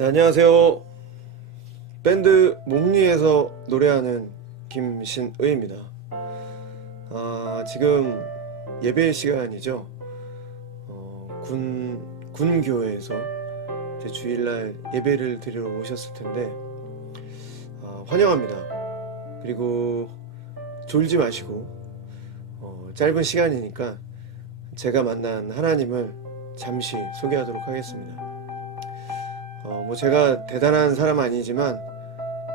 네, 안녕하세요. 밴드 몽리에서 노래하는 김신의입니다. 지금 예배 시간이죠. 군교회에서 이제 주일날 예배를 드리러 오셨을 텐데 환영합니다. 그리고 졸지 마시고 짧은 시간이니까 제가 만난 하나님을 잠시 소개하도록 하겠습니다. 제가 대단한 사람 아니지만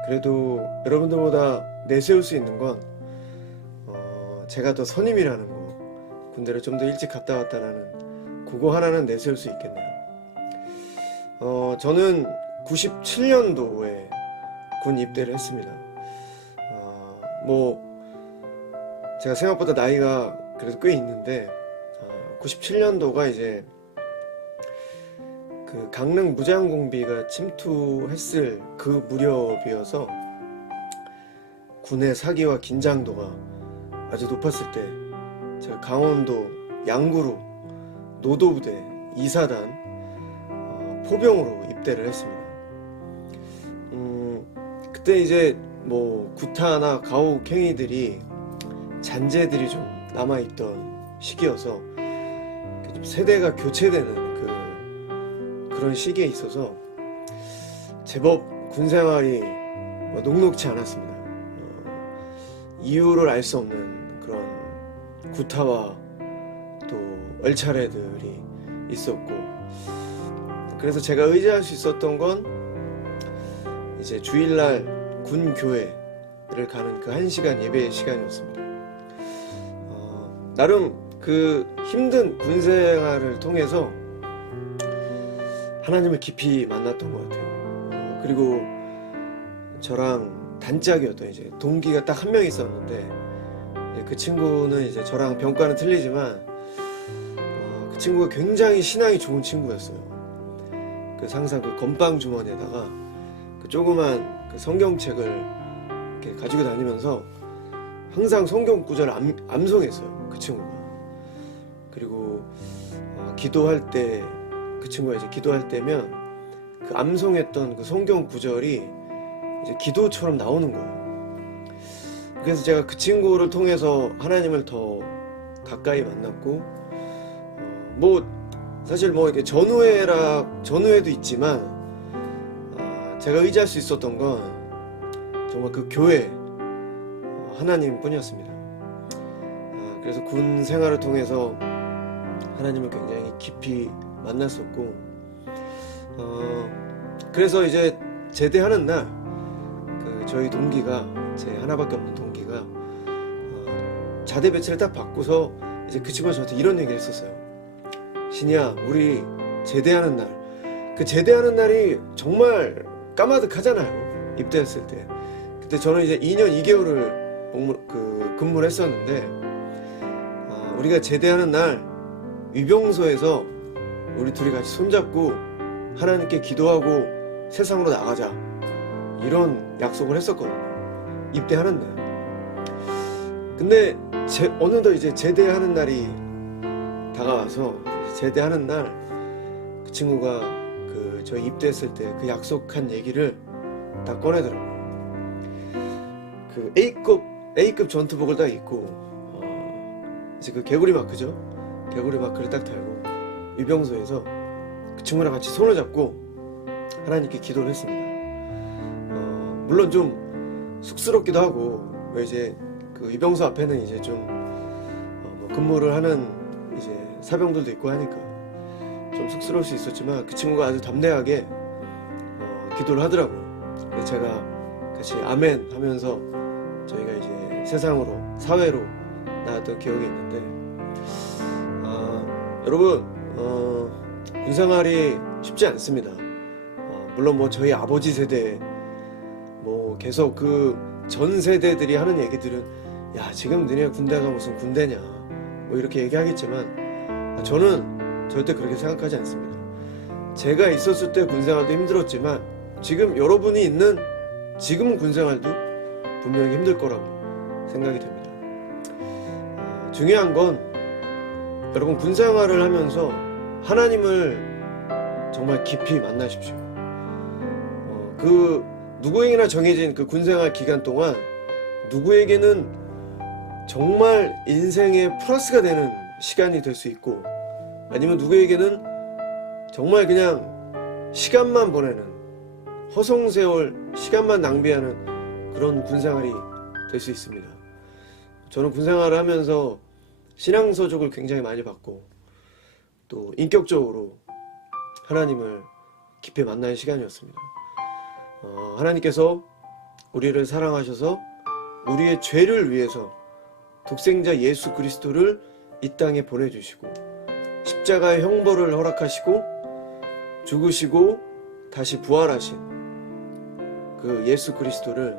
그래도 여러분들보다 내세울 수 있는 건 제가 더 선임이라는 거, 군대를 좀 더 일찍 갔다 왔다라는 그거 하나는 내세울 수 있겠네요. 저는 97년도에 군 입대를 했습니다. 제가 생각보다 나이가 그래도 꽤 있는데 97년도가 이제 그 강릉 무장공비가 침투했을 그 무렵이어서 군의 사기와 긴장도가 아주 높았을 때 제가 강원도 양구로 노도부대 2사단 포병으로 입대를 했습니다. 그때 이제 구타나 가혹행위들이 잔재들이 좀 남아있던 시기여서 좀 세대가 교체되는 그런 시기에 있어서 제법 군생활이 녹록치 않았습니다. 이유를 알 수 없는 그런 구타와 또 얼차례들이 있었고, 그래서 제가 의지할 수 있었던 건 이제 주일날 군교회를 가는 그 1시간 예배 시간이었습니다. 나름 그 힘든 군생활을 통해서 하나님을 깊이 만났던 것 같아요. 그리고 저랑 단짝이었던 이제 동기가 딱 한 명 있었는데, 그 친구는 이제 저랑 병과는 틀리지만 그 친구가 굉장히 신앙이 좋은 친구였어요. 그래서 항상 그 건빵 주머니에다가 그 조그만 그 성경책을 이렇게 가지고 다니면서 항상 성경 구절을 암송했어요, 그 친구가. 그리고 기도할 때 그 친구가 이제 기도할 때면 그 암송했던 그 성경 구절이 이제 기도처럼 나오는 거예요. 그래서 제가 그 친구를 통해서 하나님을 더 가까이 만났고, 사실 이렇게 전우회도 있지만 제가 의지할 수 있었던 건 정말 그 교회 하나님뿐이었습니다. 그래서 군 생활을 통해서 하나님을 굉장히 깊이 만났었고, 그래서 이제 제대하는 날 저희 동기가, 제 하나밖에 없는 동기가 자대 배치를 딱 받고서 이제 그 친구가 저한테 이런 얘기를 했었어요. 신이야, 우리 제대하는 날, 그 제대하는 날이 정말 까마득하잖아요, 입대했을 때. 그때 저는 이제 2년 2개월을 근무를 했었는데, 우리가 제대하는 날 위병소에서 우리 둘이 같이 손잡고 하나님께 기도하고 세상으로 나가자, 이런 약속을 했었거든요, 입대하는 날. 근데 어느덧 이제 제대하는 날이 다가와서 제대하는 날 그 친구가 저희 입대했을 때 그 약속한 얘기를 다 꺼내더라고요. 그 A급 전투복을 딱 입고 이제 그 개구리 마크죠, 개구리 마크를 딱 달고 위병소에서 그 친구랑 같이 손을 잡고 하나님께 기도를 했습니다. 물론 좀 쑥스럽기도 하고, 이제 그 위병소 앞에는 이제 좀 근무를 하는 이제 사병들도 있고 하니까 좀 쑥스러울 수 있었지만 그 친구가 아주 담대하게 기도를 하더라고요. 그래서 제가 같이 아멘 하면서 저희가 이제 세상으로, 사회로 나왔던 기억이 있는데, 여러분 군생활이 쉽지 않습니다. 물론 저희 아버지 세대 계속 그 전 세대들이 하는 얘기들은 야, 지금 너네 군대가 무슨 군대냐 이렇게 얘기하겠지만, 저는 절대 그렇게 생각하지 않습니다. 제가 있었을 때 군생활도 힘들었지만 지금 여러분이 있는 지금 군생활도 분명히 힘들 거라고 생각이 됩니다. 중요한 건 여러분 군생활을 하면서 하나님을 정말 깊이 만나십시오. 그 누구에게나 정해진 그 군생활 기간 동안 누구에게는 정말 인생의 플러스가 되는 시간이 될 수 있고, 아니면 누구에게는 정말 그냥 시간만 보내는, 허송세월 시간만 낭비하는 그런 군생활이 될 수 있습니다. 저는 군생활을 하면서 신앙서적을 굉장히 많이 받고, 또 인격적으로 하나님을 깊이 만나는 시간이었습니다. 하나님께서 우리를 사랑하셔서 우리의 죄를 위해서 독생자 예수 그리스도를 이 땅에 보내주시고, 십자가의 형벌을 허락하시고 죽으시고 다시 부활하신 그 예수 그리스도를,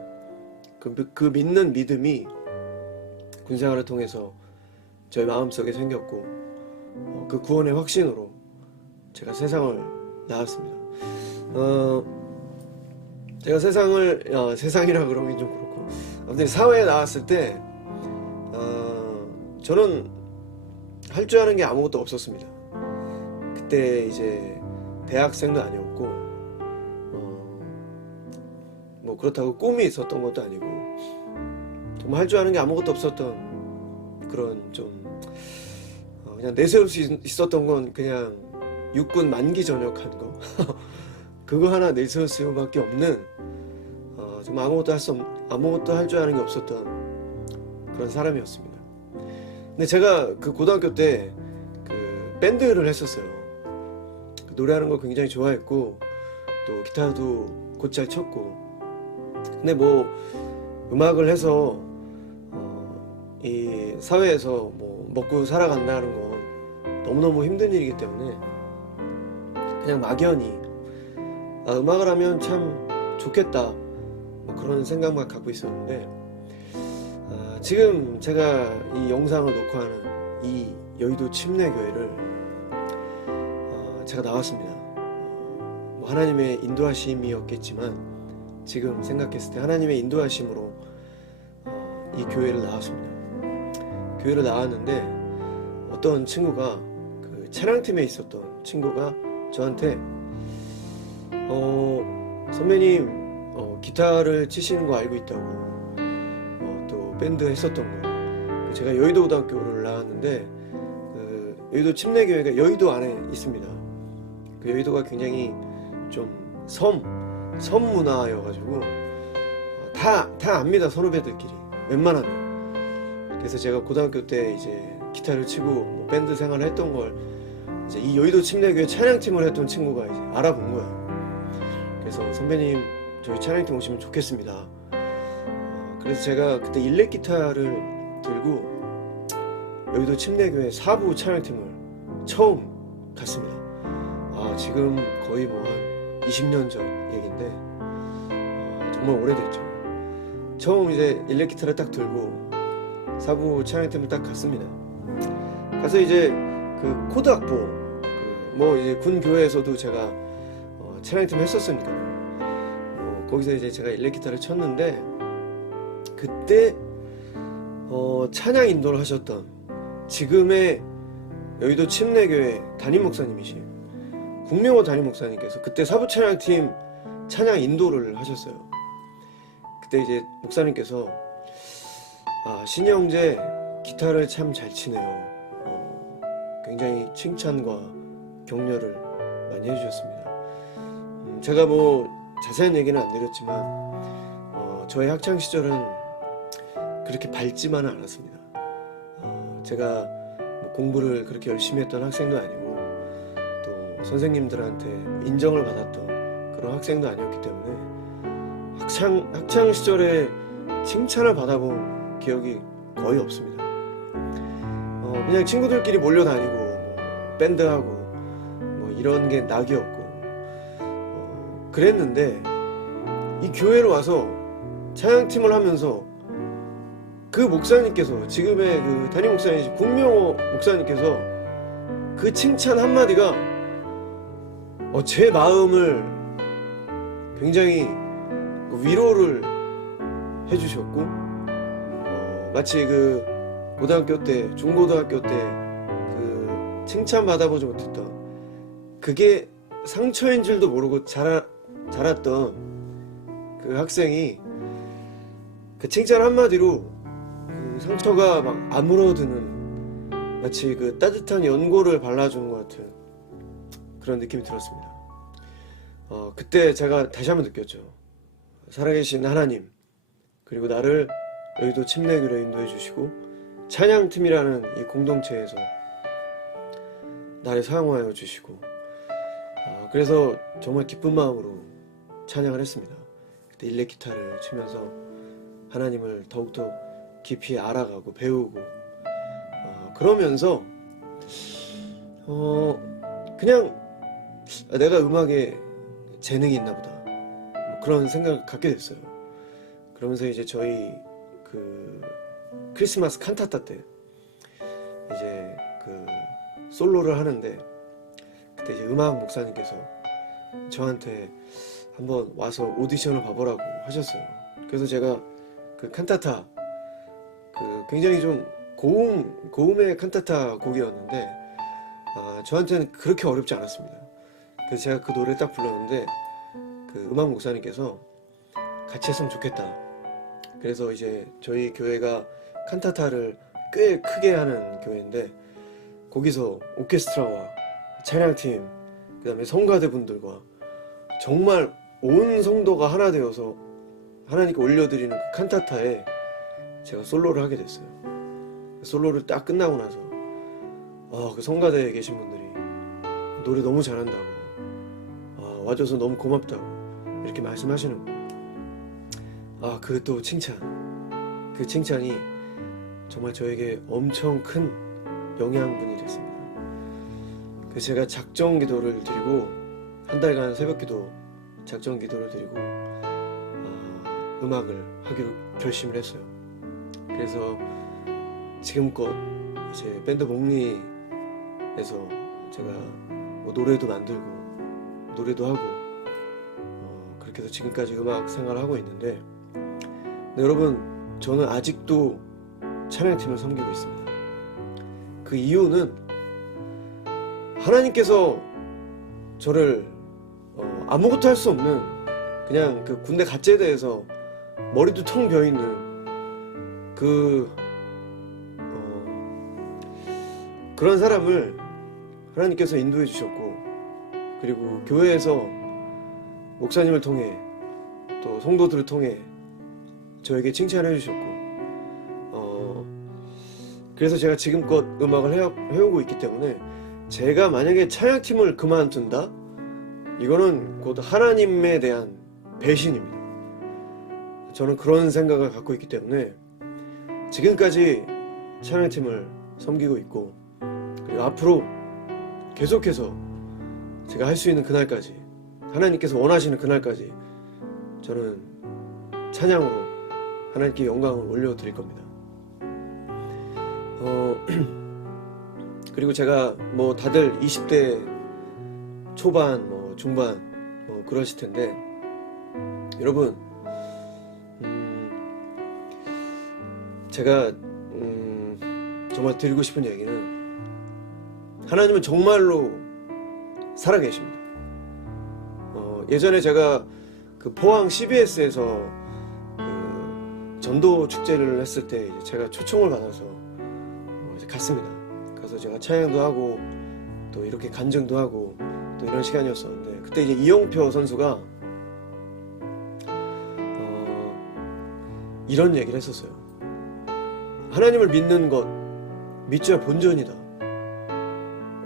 그 믿는 믿음이 군생활을 통해서 저희 마음속에 생겼고, 그 구원의 확신으로 제가 세상을 나왔습니다. 제가 세상이라 그러긴 좀 그렇고, 아무튼 사회에 나왔을 때 저는 할 줄 아는 게 아무것도 없었습니다. 그때 이제 대학생도 아니었고, 뭐 그렇다고 꿈이 있었던 것도 아니고, 정말 할 줄 아는 게 아무것도 없었던 그런 좀 그냥 내세울 수 있었던 건 그냥 육군 만기 전역한 거 그거 하나 내세울 수밖에 없는, 정말 아무것도 할 줄 아는 게 없었던 그런 사람이었습니다. 근데 제가 그 고등학교 때 그 밴드를 했었어요. 노래하는 거 굉장히 좋아했고, 또 기타도 곧잘 쳤고. 근데 뭐 음악을 해서 이 사회에서 뭐 먹고 살아간다는 건 너무너무 힘든 일이기 때문에 그냥 막연히 음악을 하면 참 좋겠다, 뭐 그런 생각만 갖고 있었는데, 지금 제가 이 영상을 녹화하는 이 여의도 침례교회를 제가 나왔습니다. 뭐 하나님의 인도하심이었겠지만, 지금 생각했을 때 하나님의 인도하심으로 이 교회를 나왔습니다. 교회를 나왔는데, 어떤 친구가, 그 찬양팀에 있었던 친구가 저한테 선배님 기타를 치시는 거 알고 있다고, 또 밴드 했었던 거. 제가 여의도 고등학교를 나왔는데, 그 여의도 침례교회가 여의도 안에 있습니다. 그 여의도가 굉장히 좀 섬 문화여가지고 다 압니다, 선후배들끼리 웬만하면. 그래서 제가 고등학교 때 이제 기타를 치고 뭐 밴드 생활을 했던 걸 이제 이 여의도 침례교회 찬양팀을 했던 친구가 이제 알아본 거야. 그래서 선배님 저희 찬양팀 오시면 좋겠습니다. 그래서 제가 그때 일렉 기타를 들고 여의도 침례교회 사부 찬양팀을 처음 갔습니다. 지금 거의 뭐 한 20년 전 얘기인데, 정말 오래됐죠. 처음 이제 일렉 기타를 딱 들고 사부 찬양팀을 딱 갔습니다. 가서 이제 그 코드 악보, 뭐 이제 군 교회에서도 제가 찬양팀 했었으니까 거기서 이제 제가 일렉 기타를 쳤는데, 그때 찬양 인도를 하셨던 지금의 여의도 침례교회 담임 목사님이신 국명호 담임 목사님께서 그때 사부 찬양팀 찬양 인도를 하셨어요. 그때 이제 목사님께서 신이 형제 기타를 참 잘 치네요. 굉장히 칭찬과 격려를 많이 해주셨습니다. 제가 뭐 자세한 얘기는 안 드렸지만 저의 학창 시절은 그렇게 밝지만은 않았습니다. 제가 뭐 공부를 그렇게 열심히 했던 학생도 아니고, 또 선생님들한테 인정을 받았던 그런 학생도 아니었기 때문에 학창 시절에 칭찬을 받아본 기억이 거의 없습니다. 그냥 친구들끼리 몰려다니고 뭐 밴드하고 뭐 이런 게 낙이었고 그랬는데, 이 교회로 와서 찬양팀을 하면서 그 목사님께서, 지금의 그 담임 목사님 국명호 목사님께서 그 칭찬 한마디가 제 마음을 굉장히 위로를 해주셨고, 마치 그 고등학교 때, 중고등학교 때 그 칭찬 받아보지 못했던, 그게 상처인 줄도 모르고 자랐던 그 학생이 그 칭찬 한마디로 그 상처가 막 아물어드는, 마치 그 따뜻한 연고를 발라주는 것 같은 그런 느낌이 들었습니다. 그때 제가 다시 한번 느꼈죠. 살아계신 하나님, 그리고 나를 여의도 침례교회로 인도해 주시고 찬양팀이라는 이 공동체에서 나를 사용하여 주시고, 그래서 정말 기쁜 마음으로 찬양을 했습니다. 그때 일렉 기타를 치면서 하나님을 더욱더 깊이 알아가고 배우고, 그러면서 그냥 내가 음악에 재능이 있나 보다, 뭐 그런 생각을 갖게 됐어요. 그러면서 이제 저희 그 크리스마스 칸타타 때 이제 그 솔로를 하는데, 그때 이제 음악 목사님께서 저한테 한번 와서 오디션을 봐보라고 하셨어요. 그래서 제가 그 칸타타, 그 굉장히 좀 고음의 칸타타 곡이었는데, 저한테는 그렇게 어렵지 않았습니다. 그래서 제가 그 노래를 딱 불렀는데 그 음악 목사님께서 같이 했으면 좋겠다. 그래서 이제 저희 교회가 칸타타를 꽤 크게 하는 교회인데, 거기서 오케스트라와 찬양팀, 그 다음에 성가대분들과 정말 온 성도가 하나 되어서 하나님께 올려드리는 그 칸타타에 제가 솔로를 하게 됐어요. 솔로를 딱 끝나고 나서 그 성가대에 계신 분들이 노래 너무 잘한다고, 와줘서 너무 고맙다고 이렇게 말씀하시는 거예요. 그 또 칭찬, 그 칭찬이 정말 저에게 엄청 큰 영양분이 됐습니다. 그래서 제가 작정 기도를 드리고, 한 달간 새벽 기도 작정 기도를 드리고 음악을 하기로 결심을 했어요. 그래서 지금껏 이제 밴드 목리에서 제가 뭐 노래도 만들고 노래도 하고 그렇게 해서 지금까지 음악 생활을 하고 있는데, 여러분, 저는 아직도 찬양팀을 섬기고 있습니다. 그 이유는 하나님께서 저를 아무것도 할 수 없는, 그냥 그 군대 가짜대에서 머리도 텅 비어있는 그런 사람을 하나님께서 인도해 주셨고, 그리고 교회에서 목사님을 통해 또 성도들을 통해 저에게 칭찬해 주셨고, 그래서 제가 지금껏 음악을 해오고 있기 때문에, 제가 만약에 찬양팀을 그만둔다? 이거는 곧 하나님에 대한 배신입니다. 저는 그런 생각을 갖고 있기 때문에 지금까지 찬양팀을 섬기고 있고, 그리고 앞으로 계속해서 제가 할 수 있는 그날까지, 하나님께서 원하시는 그날까지 저는 찬양으로 하나님께 영광을 올려드릴 겁니다. 그리고 제가 뭐 다들 20대 초반, 뭐 중반, 뭐 그러실 텐데, 여러분, 제가 정말 드리고 싶은 얘기는, 하나님은 정말로 살아계십니다. 예전에 제가 그 포항 CBS에서 그 전도 축제를 했을 때 이제 제가 초청을 받아서 이제 갔습니다. 그래서 제가 찬양도 하고 또 이렇게 간증도 하고 또 이런 시간이었었는데, 그때 이제 이영표 선수가 이런 얘기를 했었어요. 하나님을 믿는 것 믿져야 본전이다.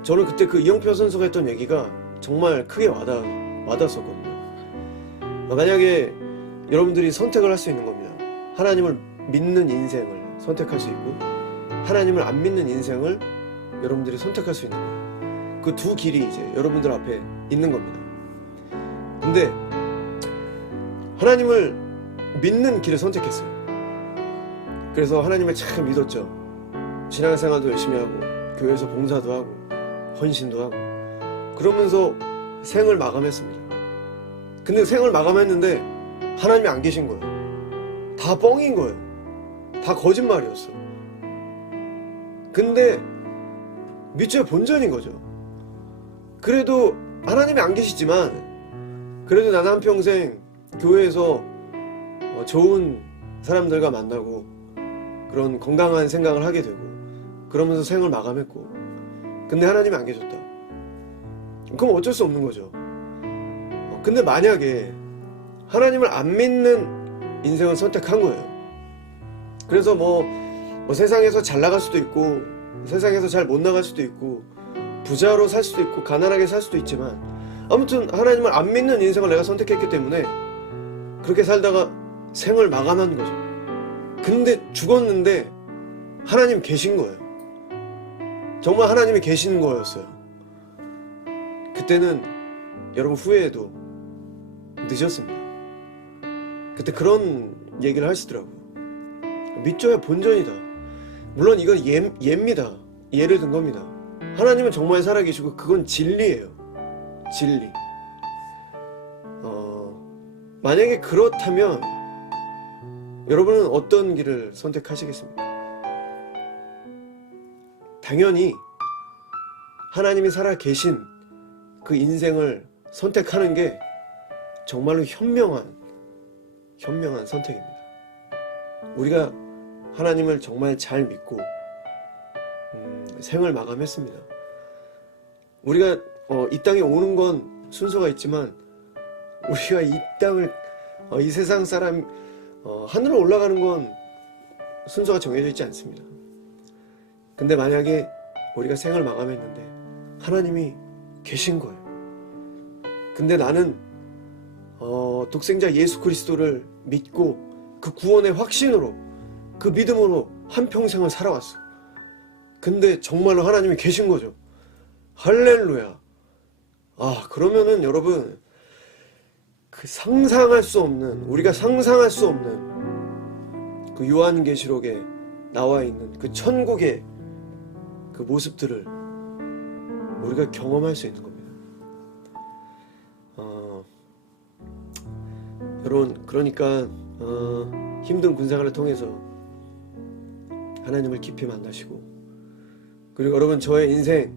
저는 그때 그 이영표 선수가 했던 얘기가 정말 크게 와닿았었거든요. 만약에 여러분들이 선택을 할 수 있는 겁니다. 하나님을 믿는 인생을 선택할 수 있고, 하나님을 안 믿는 인생을 여러분들이 선택할 수 있는 거예요. 그 두 길이 이제 여러분들 앞에 있는 겁니다. 근데 하나님을 믿는 길을 선택했어요. 그래서 하나님을 참 믿었죠. 신앙생활도 열심히 하고 교회에서 봉사도 하고 헌신도 하고, 그러면서 생을 마감했습니다. 근데 생을 마감했는데 하나님이 안 계신 거예요. 다 뻥인 거예요. 다 거짓말이었어. 근데 믿져야 본전인 거죠. 그래도 하나님이 안 계시지만, 그래도 나는 한평생 교회에서 좋은 사람들과 만나고 그런 건강한 생각을 하게 되고 그러면서 생을 마감했고, 근데 하나님이 안 계셨다. 그럼 어쩔 수 없는 거죠. 근데 만약에 하나님을 안 믿는 인생을 선택한 거예요. 그래서 뭐 세상에서 잘 나갈 수도 있고 세상에서 잘 못 나갈 수도 있고 부자로 살 수도 있고 가난하게 살 수도 있지만, 아무튼 하나님을 안 믿는 인생을 내가 선택했기 때문에 그렇게 살다가 생을 마감한 거죠. 근데 죽었는데 하나님 계신 거예요. 정말 하나님이 계시는 거였어요. 그때는 여러분 후회해도 늦었습니다. 그때 그런 얘기를 하시더라고요. 믿져야 본전이다. 물론 이건 예입니다. 예를 든 겁니다. 하나님은 정말 살아계시고 그건 진리예요. 진리. 만약에 그렇다면 여러분은 어떤 길을 선택하시겠습니까? 당연히 하나님이 살아계신 그 인생을 선택하는 게 정말로 현명한 선택입니다. 우리가 하나님을 정말 잘 믿고 생을 마감했습니다. 우리가 이 땅에 오는 건 순서가 있지만 우리가 이 땅을 이 세상 사람 하늘로 올라가는 건 순서가 정해져 있지 않습니다. 근데 만약에 우리가 생을 마감했는데 하나님이 계신 거예요. 근데 나는 독생자 예수 그리스도를 믿고 그 구원의 확신으로 그 믿음으로 한평생을 살아왔어. 근데 정말로 하나님이 계신 거죠. 할렐루야. 그러면은 여러분, 그 상상할 수 없는, 우리가 상상할 수 없는 그 요한계시록에 나와 있는 그 천국의 그 모습들을 우리가 경험할 수 있는 겁니다. 여러분, 그러니까 힘든 군생활을 통해서 하나님을 깊이 만나시고, 그리고 여러분, 저의 인생,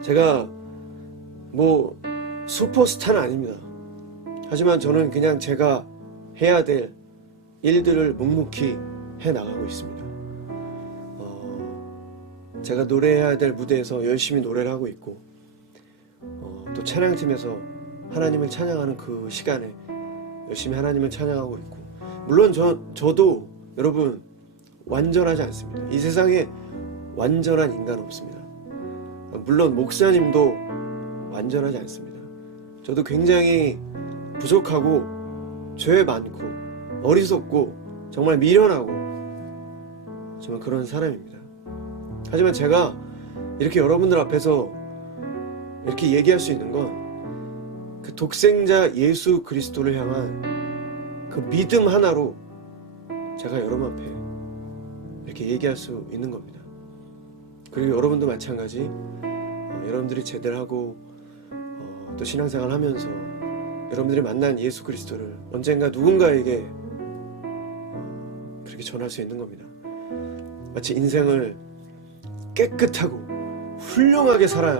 제가 뭐 슈퍼스타는 아닙니다. 하지만 저는 그냥 제가 해야 될 일들을 묵묵히 해나가고 있습니다. 제가 노래해야 될 무대에서 열심히 노래를 하고 있고, 또 찬양팀에서 하나님을 찬양하는 그 시간에 열심히 하나님을 찬양하고 있고, 물론 저도 여러분 완전하지 않습니다. 이 세상에 완전한 인간은 없습니다. 물론 목사님도 완전하지 않습니다. 저도 굉장히 부족하고 죄 많고 어리석고 정말 미련하고 정말 그런 사람입니다. 하지만 제가 이렇게 여러분들 앞에서 이렇게 얘기할 수 있는 건 그 독생자 예수 그리스도를 향한 그 믿음 하나로 제가 여러분 앞에 이렇게 얘기할 수 있는 겁니다. 그리고 여러분도 마찬가지, 여러분들이 제대를 하고 또 신앙생활 하면서 여러분들이 만난 예수 그리스도를 언젠가 누군가에게 그렇게 전할 수 있는 겁니다. 마치 인생을 깨끗하고 훌륭하게 살아야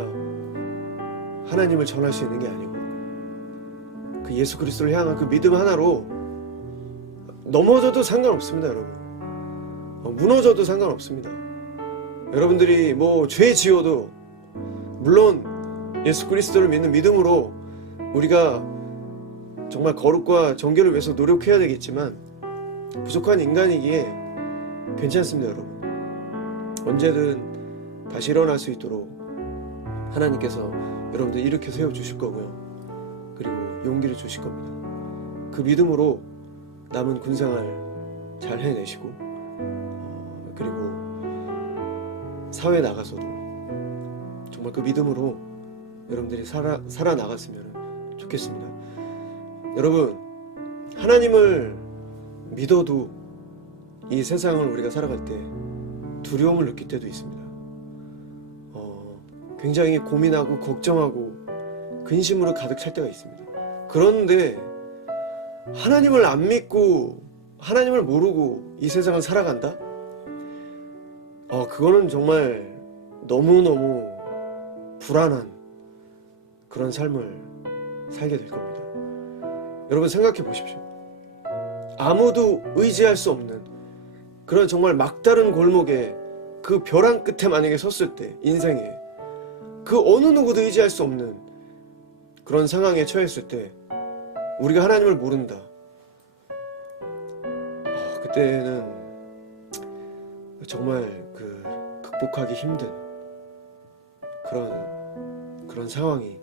하나님을 전할 수 있는 게 아니고, 그 예수 그리스도를 향한 그 믿음 하나로 넘어져도 상관없습니다. 여러분, 무너져도 상관없습니다. 여러분들이 뭐 죄 지어도, 물론 예수 그리스도를 믿는 믿음으로 우리가 정말 거룩과 정결을 위해서 노력해야 되겠지만 부족한 인간이기에 괜찮습니다. 여러분, 언제든 다시 일어날 수 있도록 하나님께서 여러분들 일으켜 세워주실 거고요. 그리고 용기를 주실 겁니다. 그 믿음으로 남은 군생활 잘 해내시고, 그리고 사회에 나가서도 정말 그 믿음으로 여러분들이 살아나갔으면 좋겠습니다. 여러분, 하나님을 믿어도 이 세상을 우리가 살아갈 때 두려움을 느낄 때도 있습니다. 굉장히 고민하고 걱정하고 근심으로 가득 찰 때가 있습니다. 그런데 하나님을 안 믿고 하나님을 모르고 이 세상을 살아간다? 그거는 정말 너무너무 불안한 그런 삶을 살게 될 겁니다. 여러분, 생각해 보십시오. 아무도 의지할 수 없는 그런 정말 막다른 골목에 그 벼랑 끝에 만약에 섰을 때 인생에 그 어느 누구도 의지할 수 없는 그런 상황에 처했을 때 우리가 하나님을 모른다. 그때는 정말 그 극복하기 힘든 그런 상황이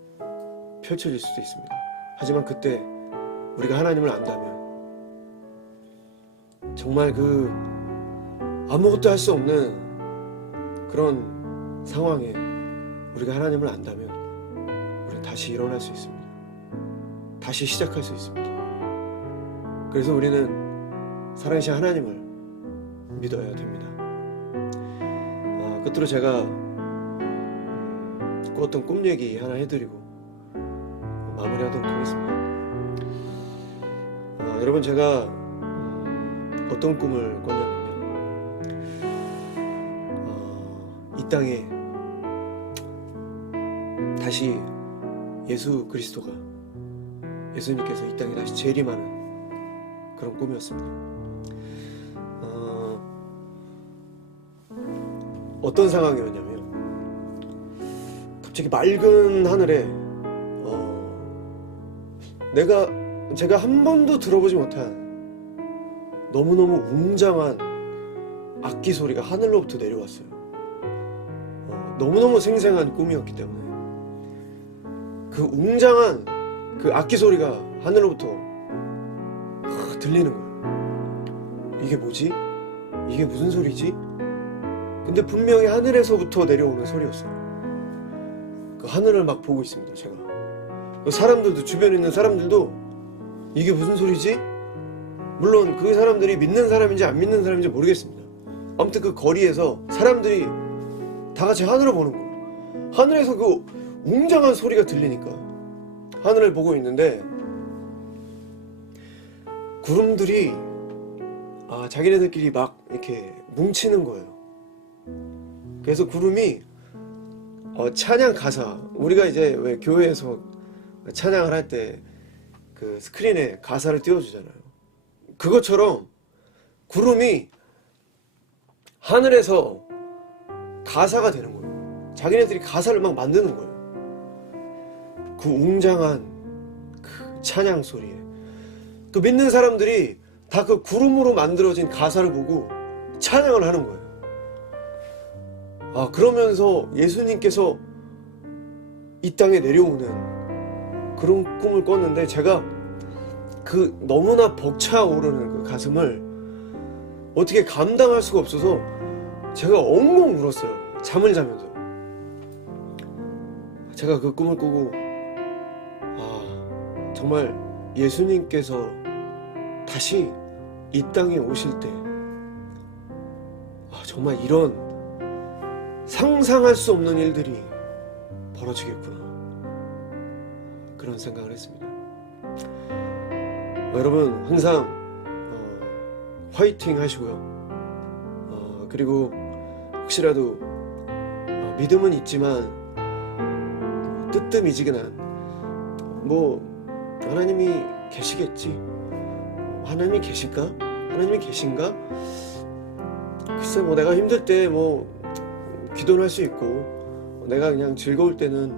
펼쳐질 수도 있습니다. 하지만 그때 우리가 하나님을 안다면 정말 그 아무것도 할 수 없는 그런 상황에 우리가 하나님을 안다면 우리는 다시 일어날 수 있습니다. 다시 시작할 수 있습니다. 그래서 우리는 살아계신 하나님을 믿어야 됩니다. 끝으로 제가 꿨던 꿈 얘기 하나 해드리고 마무리하도록 하겠습니다. 여러분, 제가 어떤 꿈을 꿨냐면요, 이 땅에 다시 예수님께서 이 땅에 다시 재림하는 그런 꿈이었습니다. 어떤 상황이었냐면 갑자기 맑은 하늘에 제가 한 번도 들어보지 못한 너무너무 웅장한 악기 소리가 하늘로부터 내려왔어요. 너무너무 생생한 꿈이었기 때문에 그 웅장한 그 악기 소리가 하늘로부터 들리는 거예요. 이게 뭐지? 이게 무슨 소리지? 근데 분명히 하늘에서부터 내려오는 소리였어요. 그 하늘을 막 보고 있습니다, 제가. 사람들도, 주변에 있는 사람들도 이게 무슨 소리지? 물론 그 사람들이 믿는 사람인지 안 믿는 사람인지 모르겠습니다. 아무튼 그 거리에서 사람들이 다 같이 하늘을 보는 거예요. 하늘에서 그 웅장한 소리가 들리니까 하늘을 보고 있는데 구름들이 자기네들끼리 막 이렇게 뭉치는 거예요. 그래서 구름이 찬양 가사, 우리가 이제 왜 교회에서 찬양을 할 때 그 스크린에 가사를 띄워주잖아요. 그것처럼 구름이 하늘에서 가사가 되는 거예요. 자기네들이 가사를 막 만드는 거예요. 그 웅장한 그 찬양 소리에 또 믿는 사람들이 다 그 구름으로 만들어진 가사를 보고 찬양을 하는 거예요. 그러면서 예수님께서 이 땅에 내려오는 그런 꿈을 꿨는데, 제가 그 너무나 벅차오르는 그 가슴을 어떻게 감당할 수가 없어서 제가 엉엉 울었어요. 잠을 자면서. 제가 그 꿈을 꾸고 정말 예수님께서 다시 이 땅에 오실 때 정말 이런 상상할 수 없는 일들이 벌어지겠구나, 그런 생각을 했습니다. 여러분, 항상 화이팅 하시고요. 그리고 혹시라도 믿음은 있지만 뜨뜻미지근한 하나님이 계시겠지, 하나님이 계실까? 하나님이 계신가? 글쎄, 내가 힘들 때 기도는 할 수 있고, 내가 그냥 즐거울 때는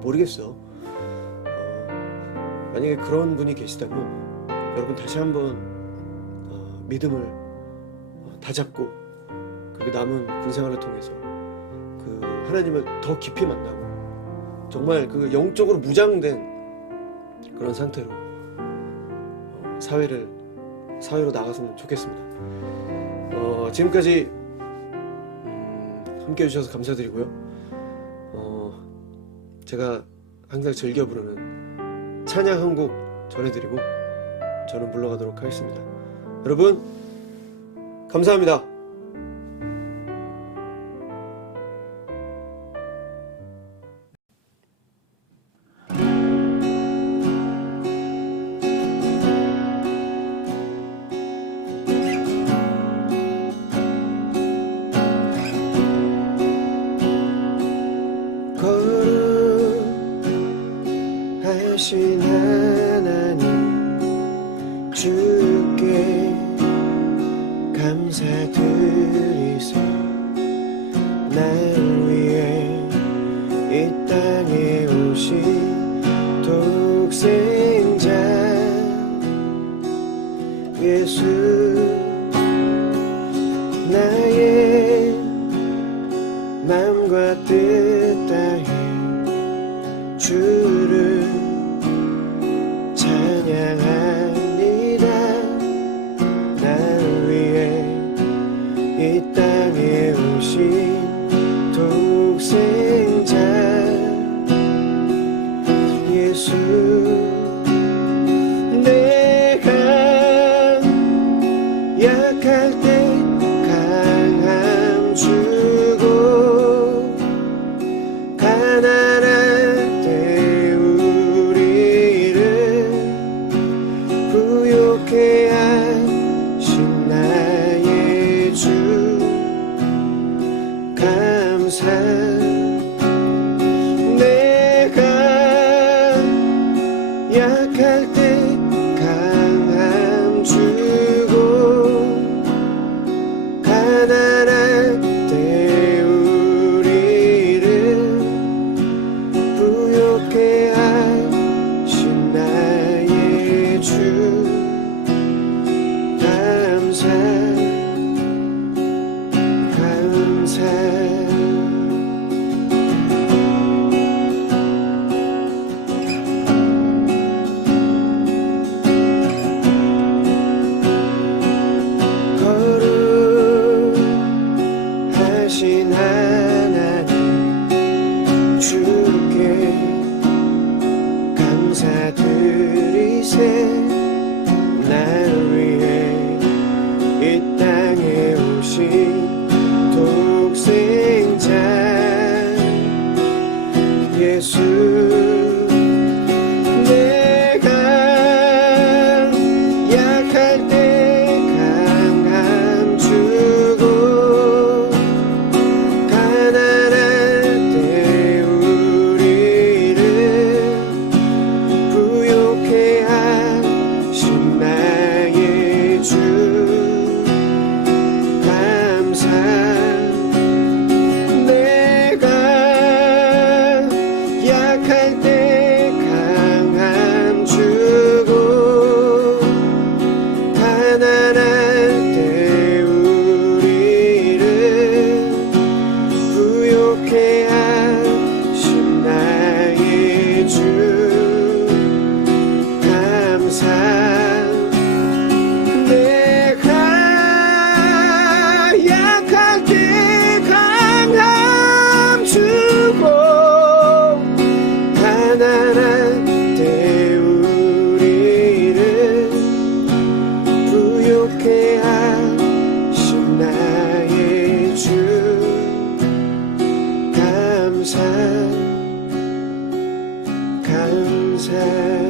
모르겠어. 만약에 그런 분이 계시다면 여러분 다시 한번 믿음을 다잡고, 그리고 남은 군생활을 통해서 그 하나님을 더 깊이 만나고 정말 그 영적으로 무장된 그런 상태로 사회로 나갔으면 좋겠습니다. 지금까지 함께 해주셔서 감사드리고요. 제가 항상 즐겨 부르는 찬양 한 곡 전해드리고 저는 물러가도록 하겠습니다. 여러분, 감사합니다. 거룩하신 하나님 주 나를 위해 이 땅에 오신 독생자 예수, 나의 마음과 뜻 다해 주를 찬양합니다. 나를 위해 이 땅에 오신 독생자 예수, 내가 약할 때 강함 주고 가난할 때 우리를 부욕해 하신 나의 주 감사. 내가 약할 때 강함 주고 가난할 때 우리를 부욕해 하신 나의 주 감사 감사. 거룩하신 하나님 주께 감사드리세. 나를 위해 이 땅에 오신 독생자 예수, 내가 약할 때 강함 주고 가난할 때 우리를 부욕해 하신 나의 주 감사. 내가 약할 때 강함 주고 가난할 때 우리를 부욕해 하신 나의 주 감사. 내가 약할 때 강함 주고 가난할 때 우리를 부욕해 하신 나의 주 감사 감사.